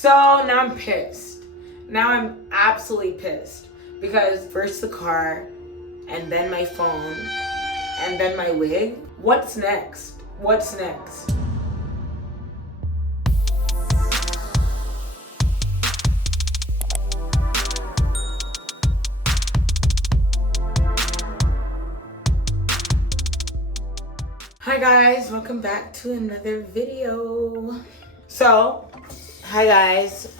So now I'm pissed. Now I'm absolutely pissed because first the car and then my phone and then my wig. What's next? What's next? Hi guys, welcome back to another video. So, hi guys,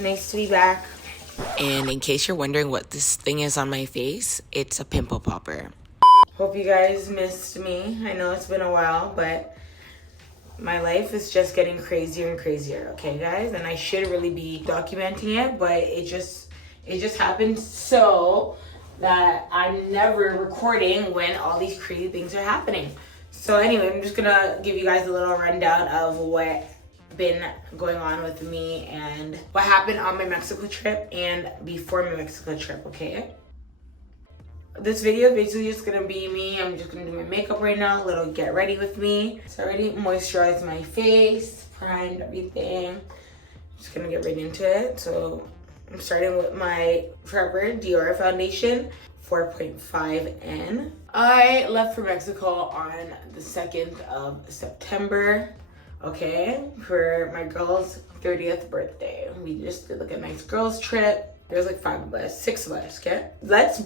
nice to be back. And in case you're wondering what this thing is on my face, it's a pimple popper. Hope you guys missed me. I know it's been a while, but my life is just getting crazier and crazier, okay guys? And I should really be documenting it, but it just happened so that I'm never recording when all these crazy things are happening. So anyway, I'm just gonna give you guys a little rundown of what been going on with me and what happened on my Mexico trip and before my Mexico trip, okay? This video basically is gonna be me. I'm just gonna do my makeup right now, a little get ready with me. So I already moisturized my face, primed everything. Just gonna get right into it. So I'm starting with my Forever Dior foundation, 4.5N. I left for Mexico on the 2nd of September, okay, for my girl's 30th birthday. We just did like a nice girls trip. There's like 6 of us, okay? Let's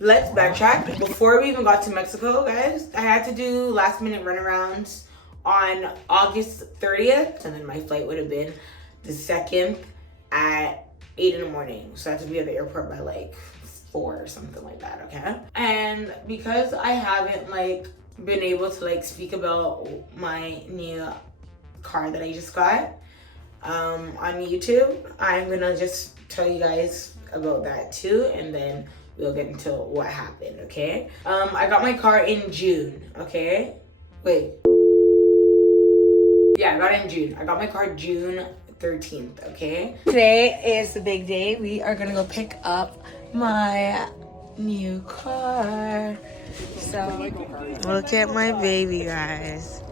backtrack. Before we even got to Mexico, guys, I had to do last minute runarounds on August 30th, and then my flight would have been the 2nd at 8 in the morning. So I had to be at the airport by like 4 or something like that, okay? And because I haven't like been able to like speak about my new car that I just got on YouTube, I'm gonna just tell you guys about that too, and then we'll get into what happened, okay? I got my car in June, okay? Wait. Yeah, I got it in June. I got my car June 13th, okay? Today is the big day. We are gonna go pick up my new car. So look at my baby, guys.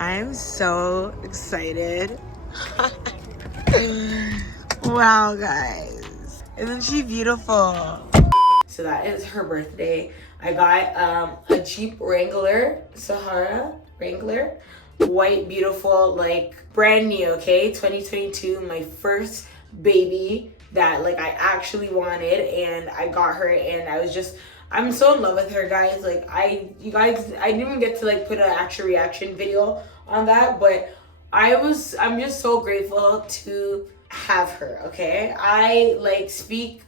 I'm so excited. Wow, guys, isn't she beautiful? So that is her birthday. I got a Jeep Wrangler, Sahara Wrangler, white, beautiful, like brand new, okay? 2022, my first baby that like I actually wanted, and I got her, and I'm so in love with her, guys. Like I didn't even get to like put an actual reaction video on that, but I'm just so grateful to have her, okay? I like speak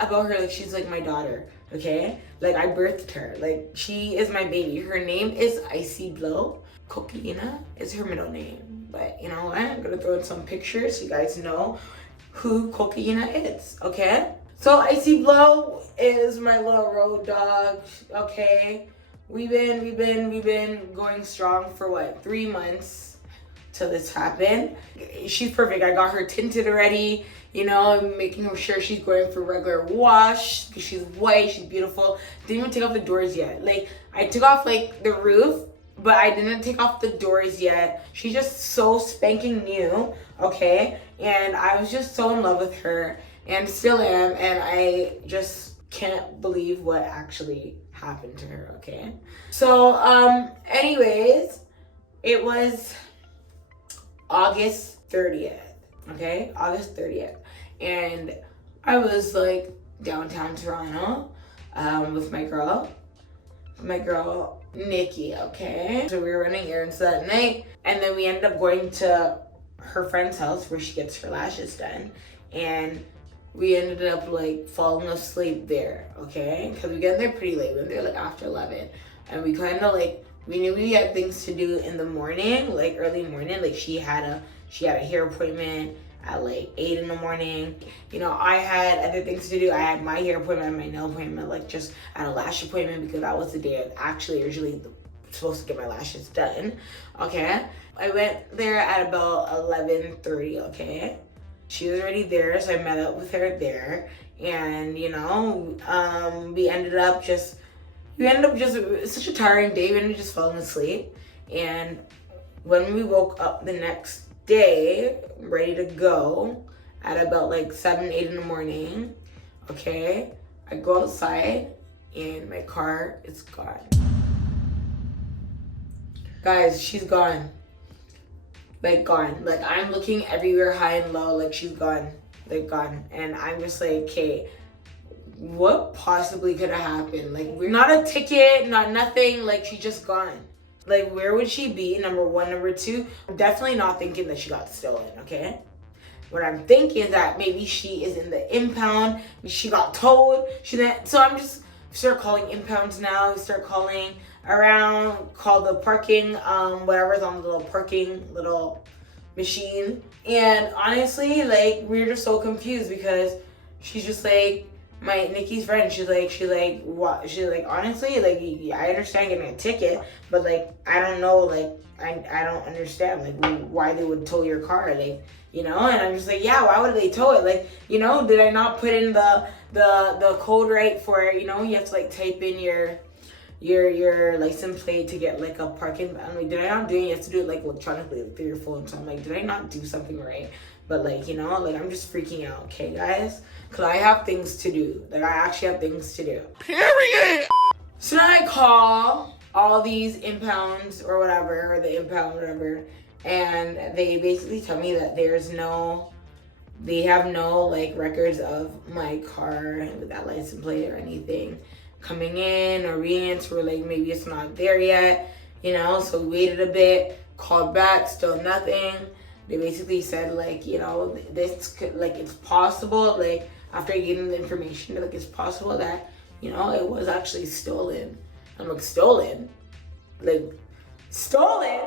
about her like she's like my daughter, okay? Like I birthed her, like she is my baby. Her name is Icy Blow. Coquina is her middle name, but you know what? I'm gonna throw in some pictures so you guys know who Coquina is, okay? So Icy Blow is my little road dog, okay? We've been going strong for what, 3 months till this happened. She's perfect. I got her tinted already, you know, I'm making sure she's going for regular wash because she's white, she's beautiful. Didn't even take off the doors yet. Like I took off like the roof, but I didn't take off the doors yet. She's just so spanking new, okay? And I was just so in love with her and still am, and I just can't believe what actually happened to her, okay? So, anyways, it was August 30th, okay? August 30th. And I was like downtown Toronto with my girl Nikki, okay? So we were running errands that night, and then we ended up going to her friend's house where she gets her lashes done, and we ended up like falling asleep there, okay? Because we get there pretty late. We went there like after 11, and we kind of like, we knew we had things to do in the morning, like early morning. Like she had a hair appointment at like 8 in the morning. You know, I had other things to do. I had my hair appointment, my nail appointment, like just at a lash appointment because that was the day I actually usually supposed to get my lashes done, okay? I went there at about 11:30, okay? She was already there, so I met up with her there, and you know, we ended up just, it's such a tiring day, we ended up just falling asleep. And when we woke up the next day, ready to go, at about like 7, 8 in the morning. Okay, I go outside and my car is gone. Guys, she's gone. Like gone. Like I'm looking everywhere high and low, like she's gone. Like gone. And I'm just like, okay, what possibly could have happened? Like, we're not a ticket, not nothing, like she's just gone. Like, where would she be? Number one. Number two, I'm definitely not thinking that she got stolen, okay? What I'm thinking is that maybe she is in the impound, she got towed, so I'm just start calling impounds now, start calling around, call the parking, whatever's on the little parking little machine. And honestly, like, we're just so confused because she's just like, Nikki's friend, she's like, what? She's like, honestly, like, I understand getting a ticket, but like, I don't know, like, I don't understand, like, why they would tow your car, like, you know? And I'm just like, yeah, why would they tow it? Like, you know, did I not put in the code right for, you know, you have to like type in your license plate to get like a parking. I'm like, did I not do it? You have to do it like electronically, like, through your phone. So I'm like, did I not do something right? But like, you know, like, I'm just freaking out, okay, guys? Because I have things to do. Like, I actually have things to do. Period! So now I call all these impounds or whatever, or the impound, whatever, and they basically tell me that they have no like records of my car with that license plate or anything coming in or being in, so we're like, maybe it's not there yet, you know? So we waited a bit, called back, still nothing. They basically said, like, you know, this could, like, it's possible, like, after getting the information, like, it's possible that, you know, it was actually stolen. I'm like, stolen? Like, stolen?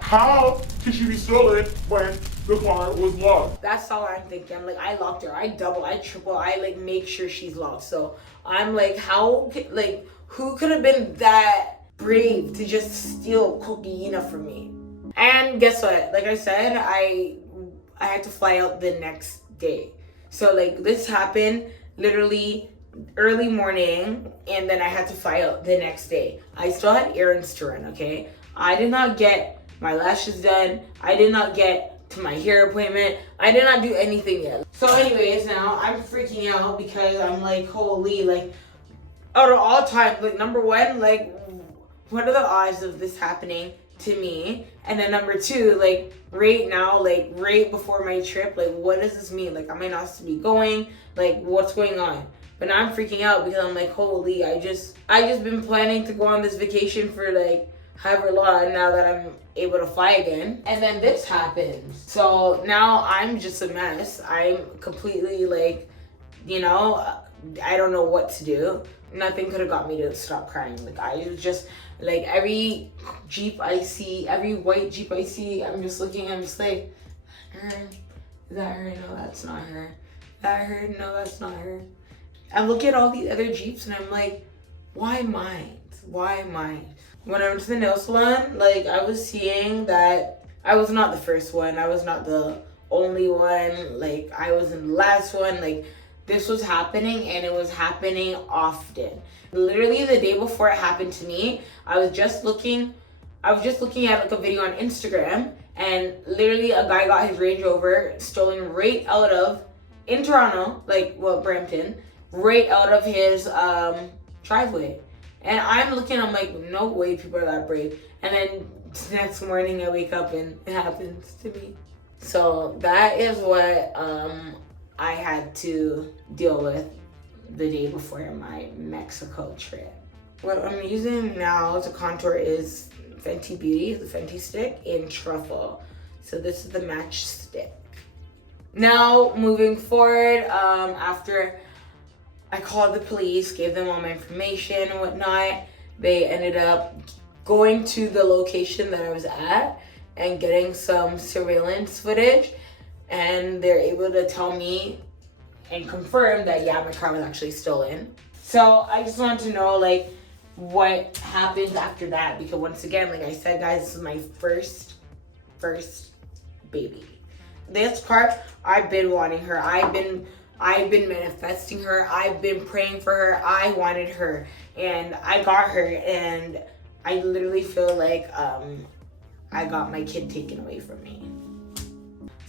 How could she be stolen when the car was locked? That's all I'm thinking. I'm like, I locked her. I double, I triple, I like make sure she's locked. So I'm like, who could have been that brave to just steal cocaine from me? And guess what? Like I said, I had to fly out the next day. So like this happened literally early morning, and then I had to fly out the next day. I still had errands to run, okay? I did not get my lashes done. I did not get to my hair appointment. I did not do anything yet. So anyways, now I'm freaking out because I'm like, holy, like, out of all time, like, number one, like, what are the odds of this happening to me? And then number two, like, right now, like, right before my trip, like, what does this mean? Like, am I not to be going? Like, what's going on? But now I'm freaking out because I'm like, holy, I just been planning to go on this vacation for like however long, now that I'm able to fly again. And then this happens. So now I'm just a mess. I'm completely like, you know, I don't know what to do. Nothing could have got me to stop crying. Like, I was just like, every Jeep I see, every white Jeep I see, I'm just looking, I'm just like, is that her? No, that's not her. That her? No, that's not her. I look at all these other Jeeps and I'm like, why mine? Why mine? When I went to the nail salon, like, I was seeing that I was not the first one. I was not the only one. Like, I was in the last one. Like, this was happening, and it was happening often. Literally the day before it happened to me, I was just looking at like a video on Instagram, and literally a guy got his Range Rover stolen right out of, in Toronto, like, well, Brampton, right out of his driveway. And I'm looking, I'm like, no way people are that brave. And then the next morning I wake up and it happens to me. So that is what I had to deal with the day before my Mexico trip. What I'm using now to contour is Fenty Beauty, the Fenty stick in Truffle. So this is the match stick. Now moving forward, after I called the police, gave them all my information and whatnot. They ended up going to the location that I was at and getting some surveillance footage. And they're able to tell me and confirm that, yeah, my car was actually stolen. So I just wanted to know, like, what happened after that. Because once again, like I said, guys, this is my first baby. This part, I've been wanting her. I've been manifesting her. I've been praying for her. I wanted her, and I got her, and I literally feel like I got my kid taken away from me.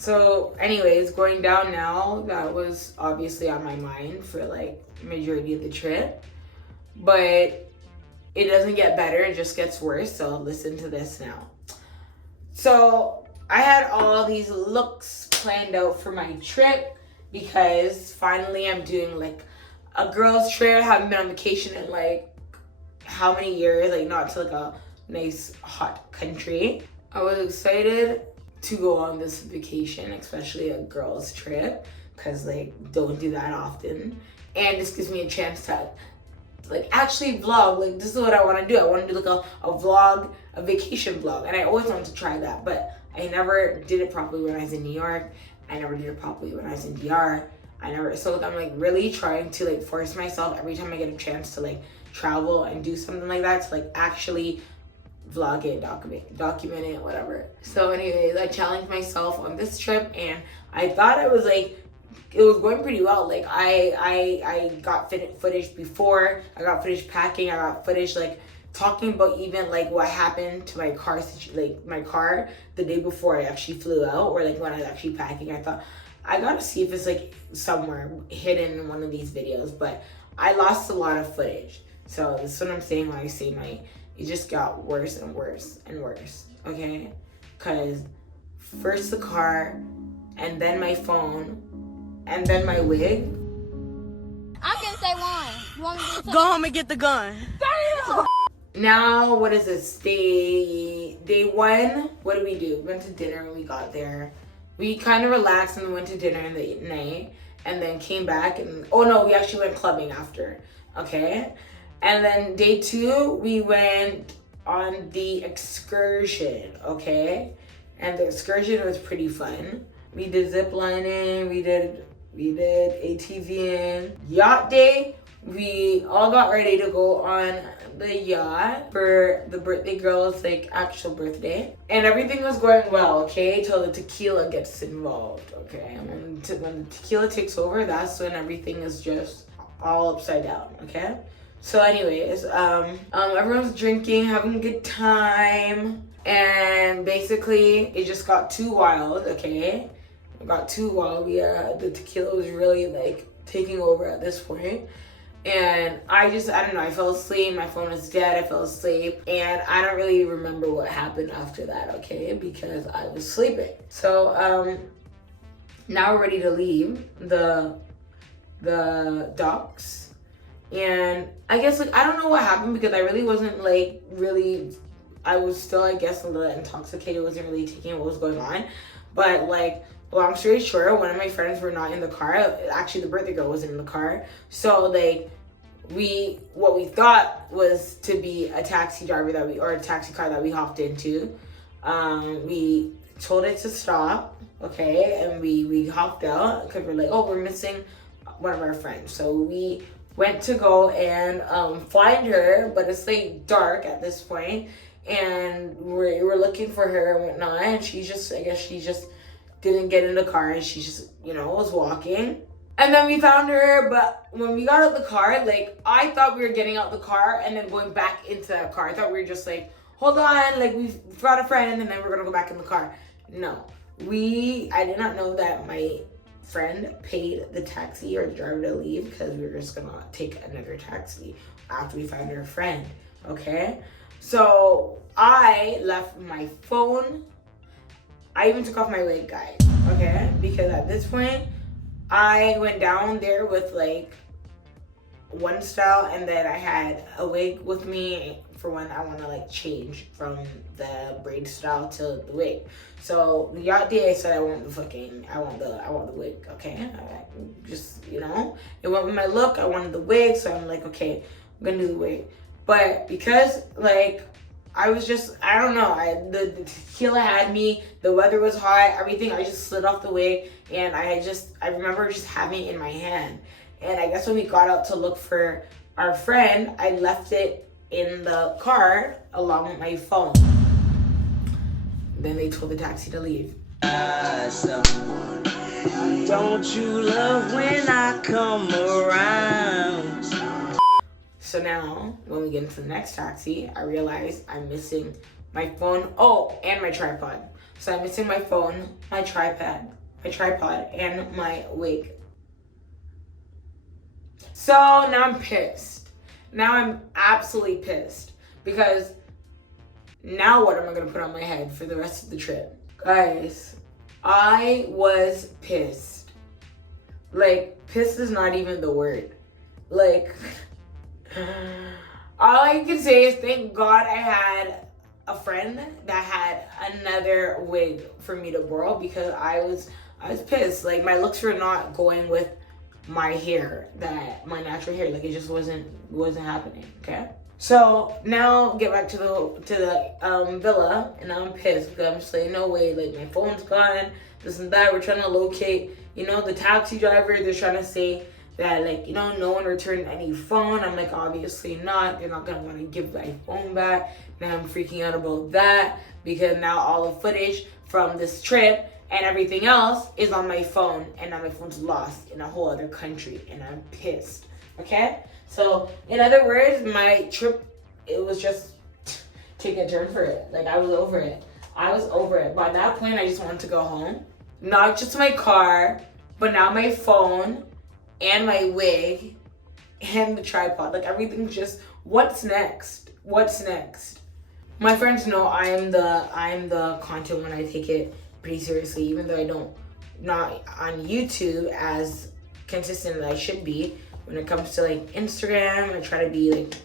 So anyways, going down now, that was obviously on my mind for like majority of the trip. But it doesn't get better, it just gets worse. So listen to this now. So I had all these looks planned out for my trip because finally I'm doing like a girls trip. I haven't been on vacation in like how many years, like not to like a nice hot country. I was excited to go on this vacation, especially a girls trip, because like don't do that often. And this gives me a chance to like actually vlog. Like this is what I want to do. I want to do like a vlog, a vacation vlog. And I always wanted to try that, but I never did it properly when I was in New York. I never did it properly when I was in DR. So like I'm like really trying to like force myself every time I get a chance to like travel and do something like that to like actually vlog it, document it, whatever. So anyways, I challenged myself on this trip and I thought it was going pretty well. Like I got footage before, I got footage packing, I got footage like talking about even like what happened to my car, like my car the day before I actually flew out, or like when I was actually packing. I thought I gotta see if it's like somewhere hidden in one of these videos, but I lost a lot of footage. So that's what I'm saying when I say it just got worse and worse and worse, okay? Because first the car, and then my phone, and then my wig. I'm gonna say one. You want me to Go home and get the gun. Now, what is this? Day one, what did we do? We went to dinner when we got there. We kind of relaxed and went to dinner in the night, and then came back and, oh no, we actually went clubbing after, okay? And then day two, we went on the excursion, okay? And the excursion was pretty fun. We did zip lining, we did ATVing. Yacht day, we all got ready to go on the yacht for the birthday girl's like actual birthday. And everything was going well, okay? Till the tequila gets involved, okay? And when the tequila takes over, that's when everything is just all upside down, okay? So anyways, everyone's drinking, having a good time, and basically it just got too wild, okay? It got too wild. The tequila was really like taking over at this point. And I don't know, I fell asleep, my phone was dead, I fell asleep, and I don't really remember what happened after that, okay? Because I was sleeping. So, now we're ready to leave the docks. And I guess like I don't know what happened because I really wasn't like I was still I guess a little intoxicated, wasn't really taking what was going on. But like long story short, one of my friends were not in the car. Actually the birthday girl wasn't in the car. So like what we thought was to be a taxi driver or a taxi car that we hopped into. We told it to stop, okay, and we hopped out because we're like, oh, we're missing one of our friends. So we went to go and find her, but it's like dark at this point, and we're looking for her and whatnot, and I guess she just didn't get in the car, and she just, was walking. And then we found her, but when we got out the car, like, I thought we were getting out the car and then going back into that car. I thought we were just like, hold on, like, we've got a friend, and then we're gonna go back in the car. No. I did not know that my friend paid the taxi or the driver to leave because we were just gonna take another taxi after we found our friend, okay? So I left my phone. I even took off my wig, guys, okay? Because at this point, I went down there with like one style, and then I had a wig with me for when I want to like change from the braid style to the wig. So the yacht day, I said I want the wig, okay? Just, it went with my look. I wanted the wig, so I'm like, okay, I'm gonna do the wig. But because like I was just, I don't know, the tequila had me, the weather was hot, everything, I just slid off the wig, and I remember just having it in my hand. And I guess when we got out to look for our friend, I left it in the car along with my phone. Then they told the taxi to leave. Don't you love when I come around? So now, when we get into the next taxi, I realize I'm missing my phone. Oh, and my tripod. So I'm missing my phone, my tripod, and my wig. So now I'm pissed. Now I'm absolutely pissed because now what am I gonna put on my head for the rest of the trip? Guys, I was pissed. Like, pissed is not even the word. Like, all I can say is thank God I had a friend that had another wig for me to borrow because I was pissed. Like, my looks were not going with my hair, my natural hair. Like, it just wasn't happening. Okay. So now get back to the villa, and I'm pissed because I'm just like, no way. Like, my phone's gone. This and that. We're trying to locate, the taxi driver. They're trying to say that, like, no one returned any phone. I'm like, obviously not. They're not gonna want to give my phone back. Now I'm freaking out about that because now all the footage from this trip and everything else is on my phone, and now my phone's lost in a whole other country, and I'm pissed. Okay? So, in other words, my trip, it was just taking a turn for it. Like, I was over it. By that point, I just wanted to go home. Not just my car, but now my phone and my wig and the tripod. Like, everything's just, what's next? My friends know I'm the content when I take it pretty seriously, even though I don't, not on YouTube as consistent as I should be. When it comes to like Instagram, I try to be like,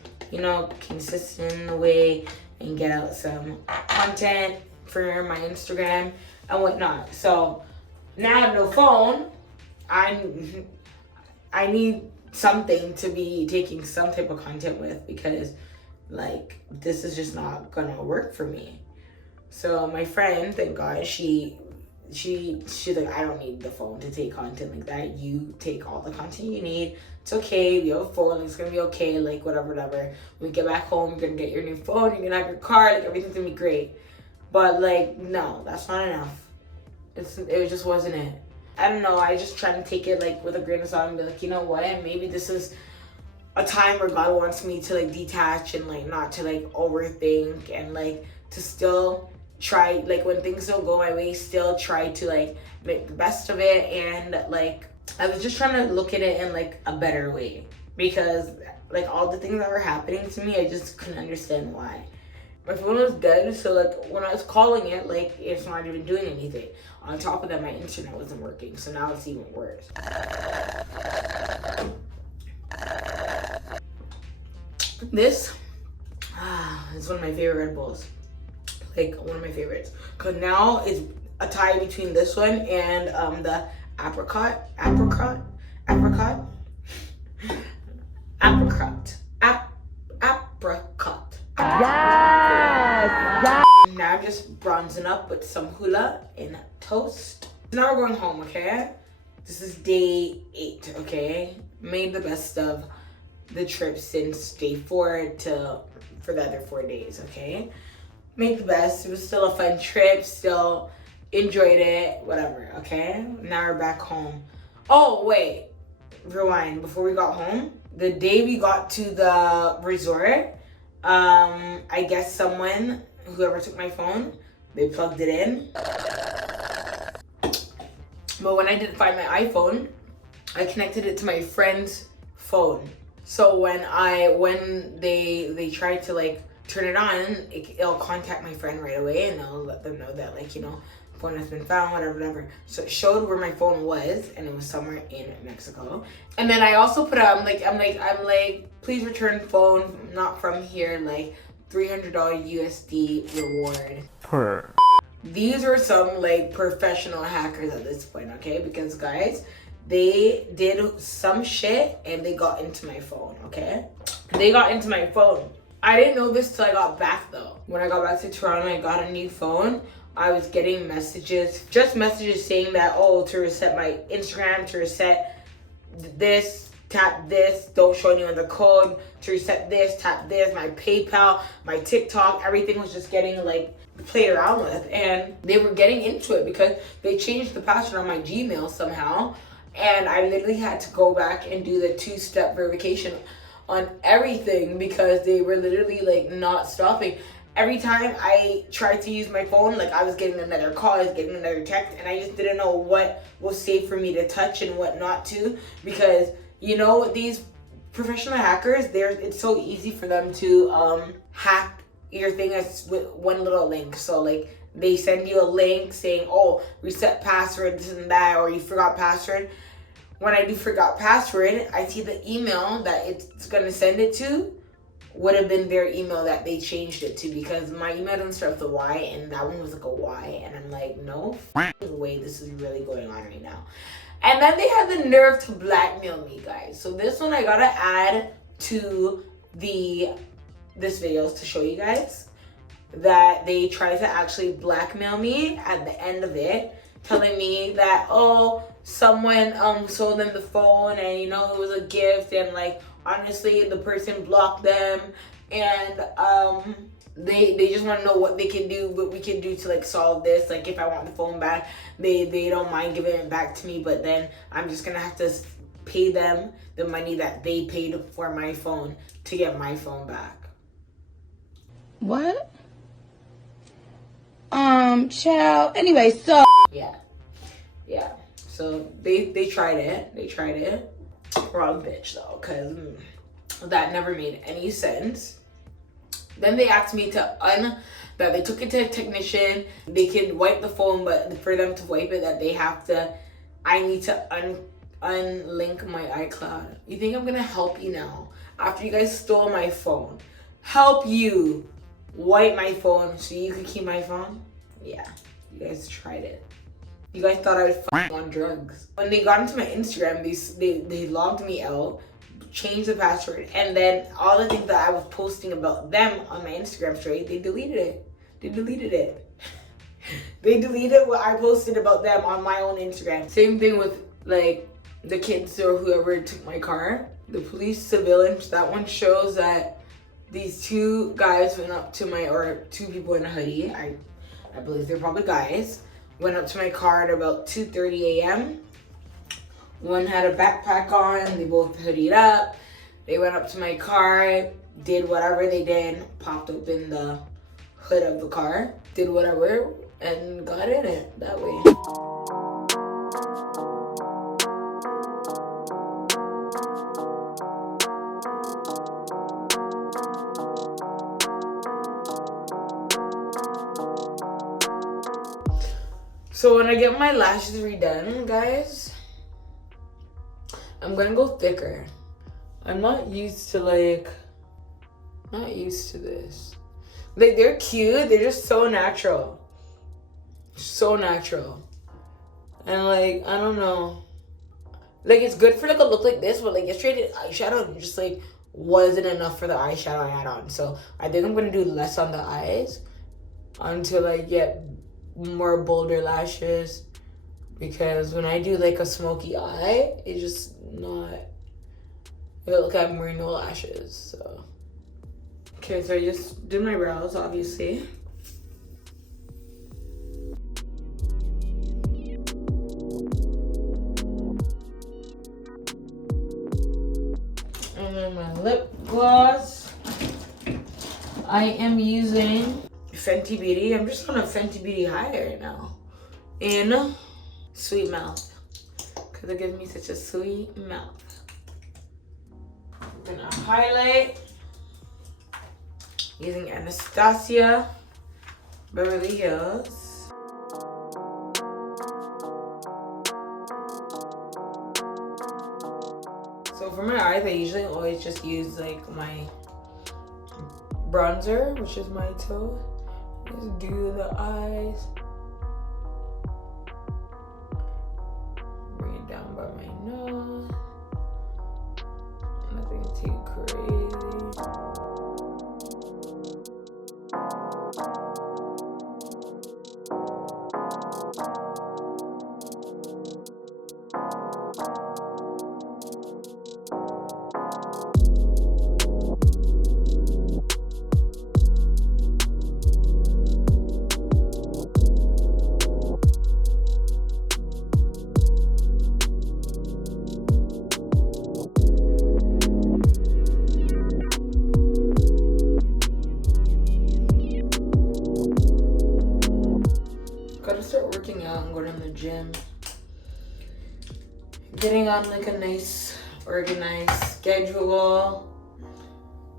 consistent in a way and get out some content for my Instagram and whatnot. So now I have no phone. I need something to be taking some type of content with because like this is just not gonna work for me. So my friend, thank God, she's like, I don't need the phone to take content like that. You take all the content you need. It's okay. We have a phone. It's gonna be okay. Like whatever. When we get back home, you're gonna get your new phone. You're gonna have your car. Like everything's gonna be great. But like, no, that's not enough. It just wasn't it. I don't know. I just try to take it like with a grain of salt and be like, you know what? Maybe this is a time where God wants me to like detach and like not to like overthink and like to still try, like when things don't go my way, still try to like make the best of it. And like I was just trying to look at it in like a better way because like all the things that were happening to me, I just couldn't understand why. My phone was dead, so like when I was calling it, like it's not even doing anything. On top of that, my internet wasn't working, so now it's even worse. This is one of my favorite Red Bulls. Like one of my favorites. Cause now it's a tie between this one and the apricot. Yes. Now I'm just bronzing up with some hula and toast. Now we're going home, okay? This is day 8, okay? Made the best of the trip since day 4 for the other 4 days, okay? Made the best. It was still a fun trip, still enjoyed it, whatever, okay? Now we're back home. Oh, wait. Rewind. Before we got home, the day we got to the resort, I guess whoever took my phone, they plugged it in. But when I didn't find my iPhone, I connected it to my friend's phone. So when they tried to like turn it on, it'll contact my friend right away and I'll let them know that like, phone has been found, whatever. So it showed where my phone was and it was somewhere in Mexico. And then I also put I'm like, please return phone not from here, like $300 USD reward. These were some like professional hackers at this point, okay? Because guys, they did some shit and they got into my phone, okay? They got into my phone. I didn't know this till I got back though. When I got back to Toronto, I got a new phone. I was getting messages saying that, to reset my Instagram, to reset this, tap this, don't show anyone the code, to reset this, tap this, my PayPal, my TikTok, everything was just getting like played around with. And they were getting into it because they changed the password on my Gmail somehow. And I literally had to go back and do the 2-step verification on everything because they were literally like not stopping. every time I tried to use my phone, like I was getting another call, I was getting another text, and I just didn't know what was safe for me to touch and what not to, because you know these professional hackers, it's so easy for them to hack your thing as with one little link. So like they send you a link saying, oh, reset password, this and that, or you forgot password. When I do forgot password, I see the email that it's gonna send it to would have been their email that they changed it to, because my email doesn't start with a Y and that one was like a Y, and I'm like, no way, this is really going on right now. And then they had the nerve to blackmail me, guys. So this one I gotta add to this video to show you guys that they tried to actually blackmail me at the end of it, telling me that, oh, someone sold them the phone and you know it was a gift, and like honestly the person blocked them, and they just want to know what we can do to like solve this. Like if I want the phone back, they don't mind giving it back to me, but then I'm just gonna have to pay them the money that they paid for my phone to get my phone back. What? Child. Anyway, so yeah. So they tried it. Wrong bitch though, cause that never made any sense. Then they asked me that they took it to a technician. They can wipe the phone, but for them to wipe it, I need to unlink my iCloud. You think I'm gonna help you now after you guys stole my phone? Help you wipe my phone so you can keep my phone? Yeah, you guys tried it. You guys thought I was on drugs. When they got into my Instagram, they logged me out, changed the password, and then all the things that I was posting about them on my Instagram story, they deleted it. They deleted what I posted about them on my own Instagram. Same thing with like the kids or whoever took my car. The police surveillance, that one shows that these two guys went up to or two people in a hoodie, I believe they're probably guys, went up to my car at about 2:30 a.m. One had a backpack on, they both hoodied up. They went up to my car, did whatever they did, popped open the hood of the car, did whatever, and got in it that way. So when I get my lashes redone, guys, I'm gonna go thicker. I'm not used to this. Like they're cute, they're just so natural. So natural. And like, I don't know. Like it's good for like a look like this, but like yesterday eyeshadow just like wasn't enough for the eyeshadow I had on. So I think I'm gonna do less on the eyes until I get more bolder lashes, because when I do like a smoky eye, it's just not, it look like I'm wearing no lashes. So okay, so I just did my brows, obviously. And then my lip gloss, I am using Fenty Beauty. I'm just on a Fenty Beauty high right now in Sweet Mouth, because it gives me such a sweet mouth. I'm gonna highlight using Anastasia Beverly Hills. So for my eyes, I usually always just use like my bronzer, which is my toe. Just do the eyes. Bring it down by my nose. Nothing too crazy. working on like a nice organized schedule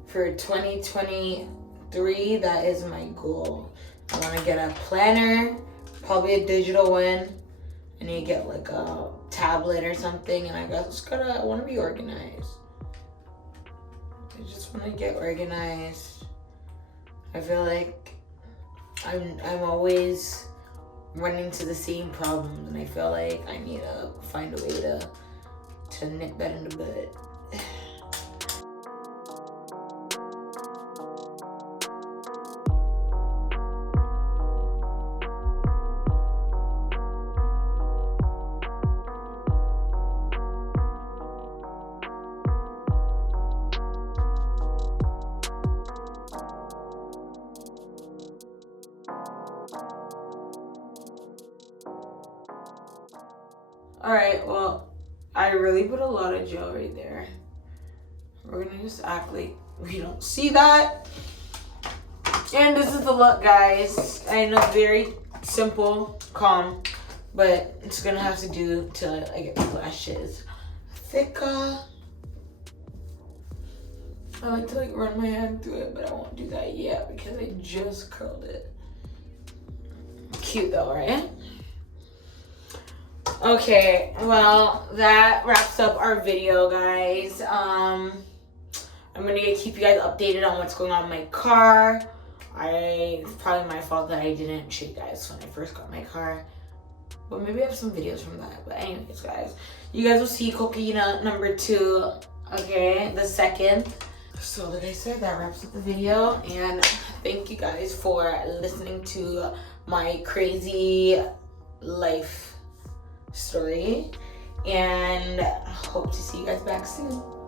for 2023. That is my goal. I want to get a planner, probably a digital one. I need to get like a tablet or something, and I want to be organized. I just want to get organized. I feel like I'm always running to the same problems, and I feel like I need to find a way to nip that in the bud. Alright, well, I really put a lot of gel right there. We're gonna just act like we don't see that. And this is the look, guys. I know, very simple, calm, but it's gonna have to do till I get the lashes thicker. I like to like run my hand through it, but I won't do that yet because I just curled it. Cute though, right? Okay, well, that wraps up our video, guys. I'm gonna keep you guys updated on what's going on in my car. It's probably my fault that I didn't show you guys when I first got my car. But maybe I have some videos from that. But anyways, guys, you guys will see coconut number 2, okay, the 2nd. So like I said, that wraps up the video. And thank you guys for listening to my crazy life story, and hope to see you guys back soon.